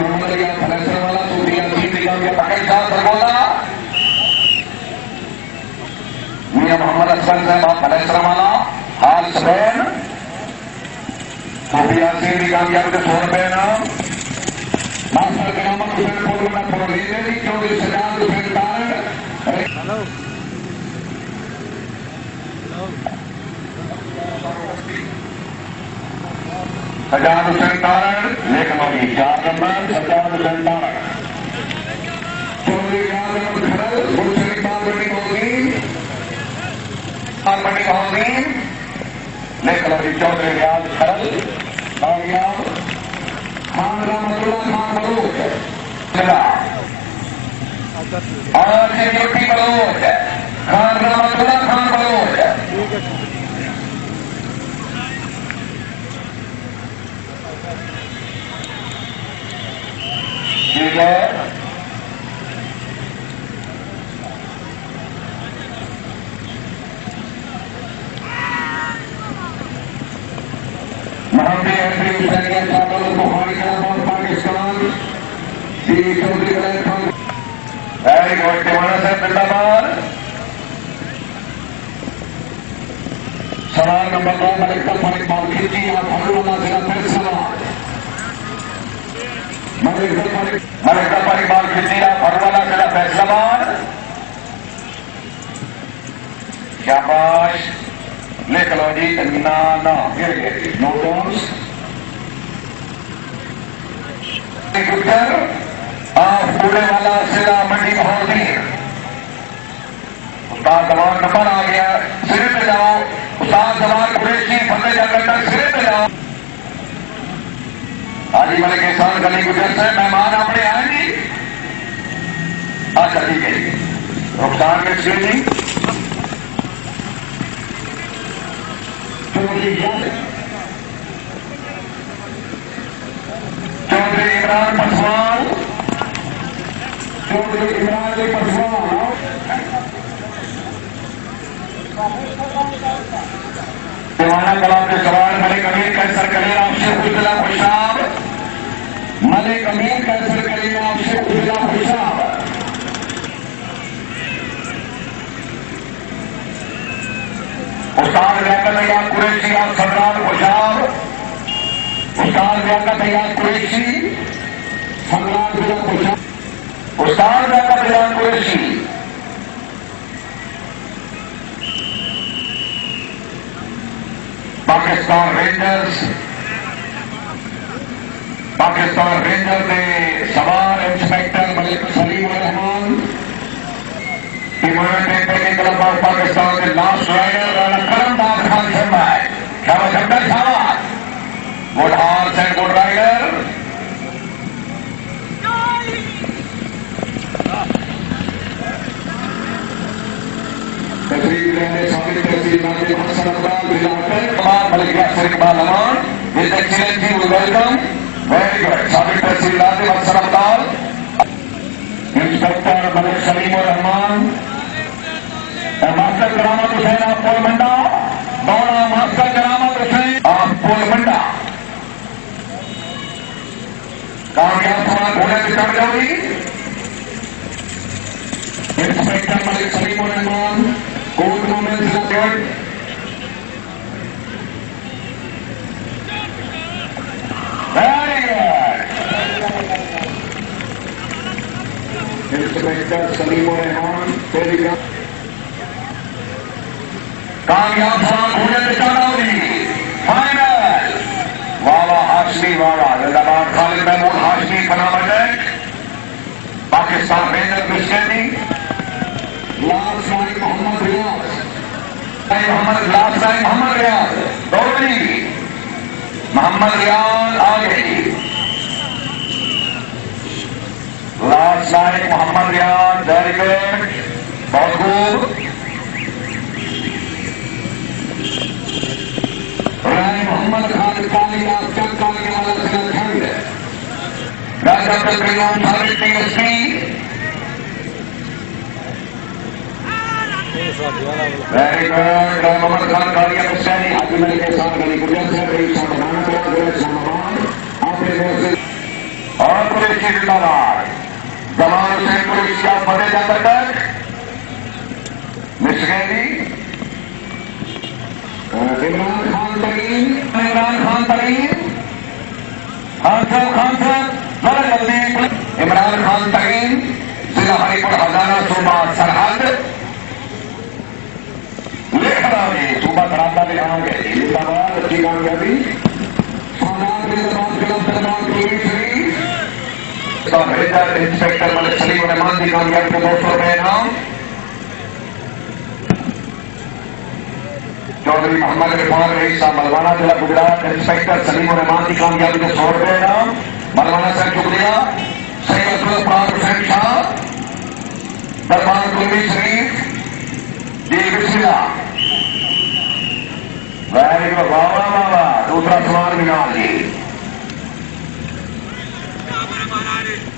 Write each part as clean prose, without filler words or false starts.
محمد علی فیصل والا صوفیہ سین نظام کے پاکر صاحب سرگولا میاں محمد افسر صاحب فیصل والا حال سبین صوفیہ سین نظام کے 100 روپے نام ماسٹر قیامت حسین پورنا پرولینے کی چودھری سجاد حسین تارڑ سجاد حسین تارڑ لیکن ابھی 4 نمبر سجاد حسین تارڑ چودھری اعظم کھرل گلشن اقبال بنی موزین بنی موزین لیکن ابھی چودھری ریاض کھرل کامیاب خان رحمت اللہ خان بلوچ اور سیکورٹی بلوچ خان رحمت اللہ خان بلوچ ٹھیک ہے محمد حسین حسین صاحب بخاری صاحب پاکستان چودھری ولیل خان ویری گڈ دیوانا صاحب زندہ باد سوال نمبر 2 ملک کا فائد بال کھینچی یا بھگو اللہ سے فیصلہ ملک کا فائد بال کھینچی یا بھگو اللہ سے فیصلہ باد شاباش لکھ لو جی نا گر گئے نو ڈونس گجر پورے والا سلا منڈی بہودیر استاد زمان نمبر آ گیا سرے پہ جاؤ استاد زمان قریشی فتح جنگل تک سرے پہ جاؤ حاجی ملک احسان گلی گجر سے مہمان اپنے آئیں گی اچھا ٹھیک ہے رخسان کے سر جی چودھری عمران پسوان چودھری عمران جی پسوان دیوانہ کلام کے سوال ملک امیر کیسر کلیر آپ سے خجلہ خوشاب ملک امیر کیسر کلیر آپ سے خجلہ خوشاب استاد لیاقت ایاز قریشی آپ سردار خوشاب استاد لیاقت ایاز قریشی سردار خوشاب استاد لیاقت ایاز قریشی پاکستان رینجر کے سوار inspector Malik Saleem ur-Rehman club of Pakistan کے لاسٹ رائڈر کرم داس خان شرما ہے شاباش Shankar sahib good horse and good rider تقریب رہنے سابق تحصیل ناظر حسن اقبال بلاکر Malik Yasir Iqbal Aman His Excellency will welcome very good سابق تحصیل ناظر حسن اقبال انسپیکٹر ملک سلیم الرحمان ماسٹر کرامت حسین آپ پول منڈا مولانا ماسٹر کرامت حسین آپ پول منڈا کامیاب سوال گھوڑے سے چڑھ جاؤ گی inspector Malik Saleem ur-Rehman Kot Momin selected very good inspector Saleem ur-Rehman telegraph کامیاب سوال گھوڑے سے چڑھا ہوگی فائنل واہ واہ ہاشمی واہ واہ زندہ باد خالد محمود ہاشمی فنا بجٹ پاکستان رینجر کرسچینی لاسٹ نائن محمد ریاض دوڑی محمد ریاض آگے last nine Muhammad Riaz very good بہت خوب رائے محمد خان کالی آپ چند کالی والا سنگھ کھنڈ راجا تقریباً سارے P S P very good Rai Muhammad Khan کالی حسینی حاجی ملک احسان گلی گجر سے رئیس بنانا کلا گرے اسلام آباد آپ نے اور پولیس قریشی زندہ باد. جمال حسین قریشی فتح جاتا تک مشکلی عمران خان ترین خان صاحب ذرا جلدی. عمران خان ترین ضلع ہری پور ہزارہ صوبہ سرحد لکھ رہا ہے. صوبہ سرحد کا لکھا گیا زندہ باد. اچھی کامیابی انسپیکٹر ملک سلیم الرحمان کی کامیابی کو 200 روپئے انعام. چودھری محمد عرفان رئیس صاحب ملوانا ضلع گجرات. انسپیکٹر سلیم الرحمان کی کامیابی کو 100 روپئے انعام. ملوانا صاحب شکریہ. سید عبدالفار حسین شاہ دربار کلوی شریف جی بسم اللہ. Very good. واہ واہ واہ. دوسرا سوال مینار جی.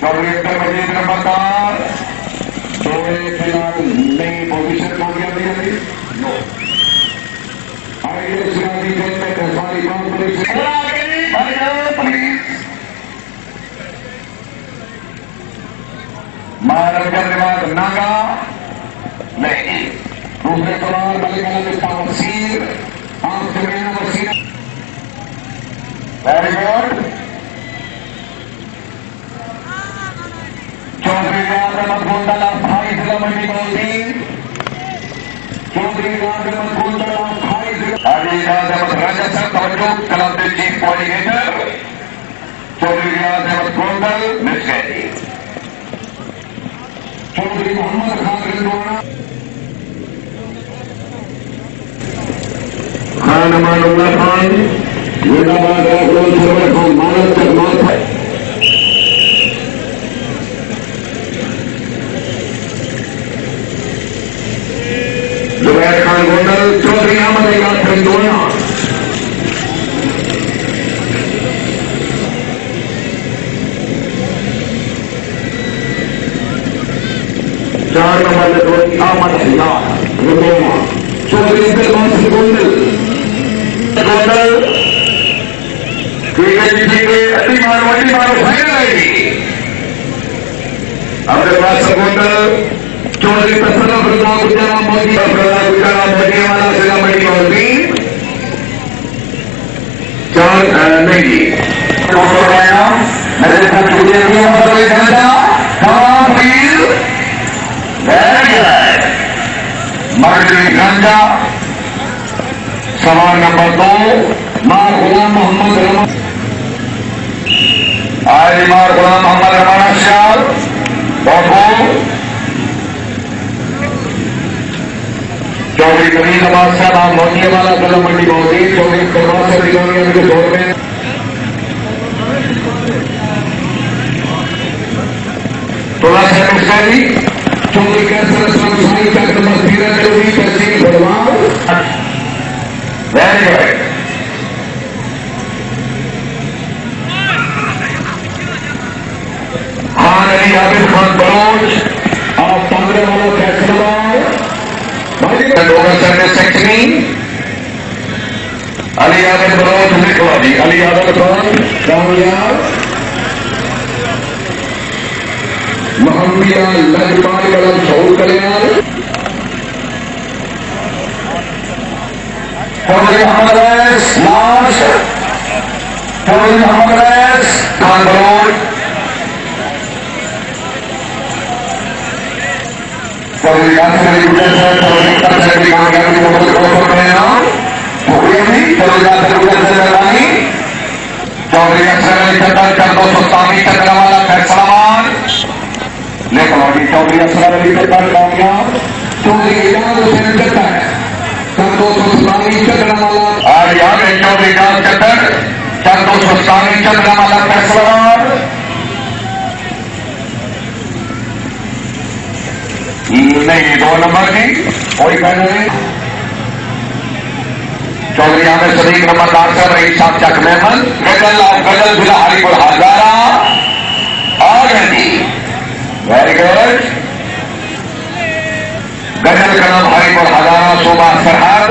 چودھری عبد المجید نمبردار نئی پوزیشن کامیابی ہوئی. مہارنجن رواج ناگا نہیں. دوسرے سوال ملکہ وسیر عام سمینا وسیر. Very good. چودھری ریاض احمد گونڈل بھائی ضلع منڈی بولتی. چودھری ریاض احمد گونڈل بھائی ضلع ریاض احمد راجا صاحب توجہ کلب کے چیف کوآرڈینیٹر چودھری ریاض احمد گونڈل مل گئے. چودھری محمد خان رضوانہ خان امان اللہ خان زندہ باد. خان مانس تک موت ہے. زبیر خان گونڈل چودھری احمد اعجاز رضوانہ. چار نمبر احمد اعجاز رضوانہ. چودھری عبدالباسط گونڈل اٹھی مار وڈی مارو فائنل آئے گی. عبدالباسط گونڈل چودھری تصرف رضا گجرا موجی گجرا موجی والا ضلع منڈی بولتی. نہیں جی مرکزی گنجا. سوال نمبر 2 مار غلام محمد رحمان. آج مار غلام محمد رحمان اشار چودھری کبیر نواز صاحب آپ موتی والا ضلع منڈی بہتی. چودھری کروا صاحب ریگونی کے دور میں تھوڑا سا مسئلہ. چودھری کیسر اسلام شاہی چک نمبر 13 چودھری تحصیل بڑوال. Very good. خان علی عابد خان بلوچ آپ پندرہ والا فیصلہ سیکٹری علی عابد بلوچ لکھوا جی. علی عابد خان کامیاب. محمدیہ لجپال گڑھ شعور کلیان. چودھری محمد ریس لاش. چودھری محمد ریس خان بلوچ. چودھری چودھری اکثر علی چٹر چند 227 چکر والا فیصلہ لیکن چودھری اکثر علی چٹر کامیاب. چودھری اعجاز حسین چٹر چند 227 چکر والا آج یاد ہے. چودھری اعجاز چٹر چند 227 چکر والا فیصلہ. نہیں 2 نمبر کی کوئی کہنا نہیں. چودھری عامر صدیق نمبردار صاحب رئیس صاحب چک محمد گجل ضلع ہری پور ہزارہ آ گئی. Very good. گجل کا نام ہری پور ہزارہ صوبہ سرحد